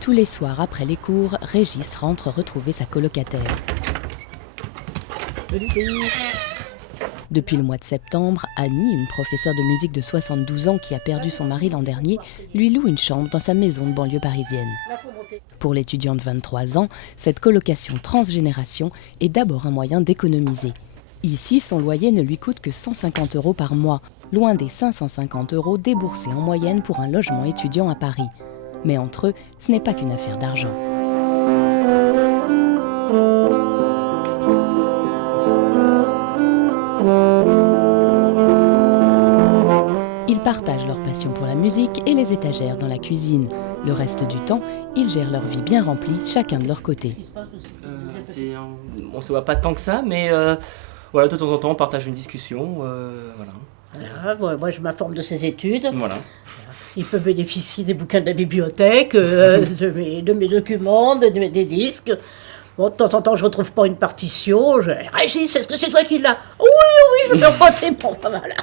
Tous les soirs après les cours, Régis rentre retrouver sa colocataire. Depuis le mois de septembre, Annie, une professeure de musique de 72 ans qui a perdu son mari l'an dernier, lui loue une chambre dans sa maison de banlieue parisienne. Pour l'étudiant de 23 ans, cette colocation transgénération est d'abord un moyen d'économiser. Ici, son loyer ne lui coûte que 150 € par mois, loin des 550 € déboursés en moyenne pour un logement étudiant à Paris. Mais entre eux, ce n'est pas qu'une affaire d'argent. Ils partagent leur passion pour la musique et les étagères dans la cuisine. Le reste du temps, ils gèrent leur vie bien remplie, chacun de leur côté. On se voit pas tant que ça, mais voilà, de temps en temps, on partage une discussion. Voilà. Moi, je m'informe de ses études. Voilà. Il peut bénéficier des bouquins de la bibliothèque, de mes documents, des disques. Bon, de temps en temps, je ne retrouve pas une partition. Régis, est-ce que c'est toi qui l'as ? Oui, je vais remonter pour voilà.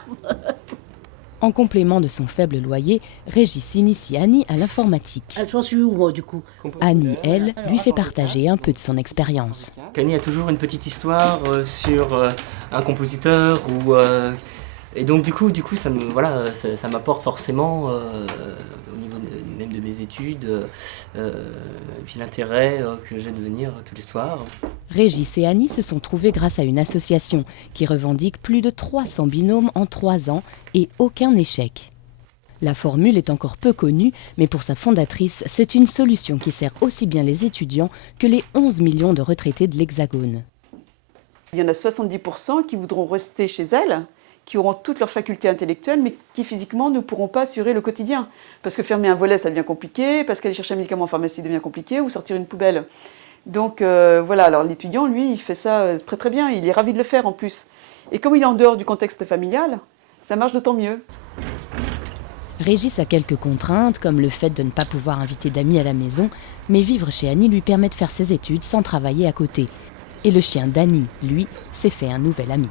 En complément de son faible loyer, Régis initie Annie à l'informatique. J'en suis où, moi, du coup ? Annie, elle, lui fait partager un peu de son expérience. Annie a toujours une petite histoire sur un compositeur et donc du coup ça m'apporte forcément au niveau même de mes études et puis l'intérêt que j'ai de venir tous les soirs. Régis et Annie se sont trouvés grâce à une association qui revendique plus de 300 binômes en 3 ans et aucun échec. La formule est encore peu connue, mais pour sa fondatrice, c'est une solution qui sert aussi bien les étudiants que les 11 millions de retraités de l'Hexagone. Il y en a 70% qui voudront rester chez elles, qui auront toutes leurs facultés intellectuelles, mais qui physiquement ne pourront pas assurer le quotidien. Parce que fermer un volet, ça devient compliqué, parce qu'aller chercher un médicament en pharmacie devient compliqué, ou sortir une poubelle. Donc voilà, alors l'étudiant, lui, il fait ça très très bien, il est ravi de le faire en plus. Et comme il est en dehors du contexte familial, ça marche d'autant mieux. Régis a quelques contraintes, comme le fait de ne pas pouvoir inviter d'amis à la maison, mais vivre chez Annie lui permet de faire ses études sans travailler à côté. Et le chien d'Annie, lui, s'est fait un nouvel ami.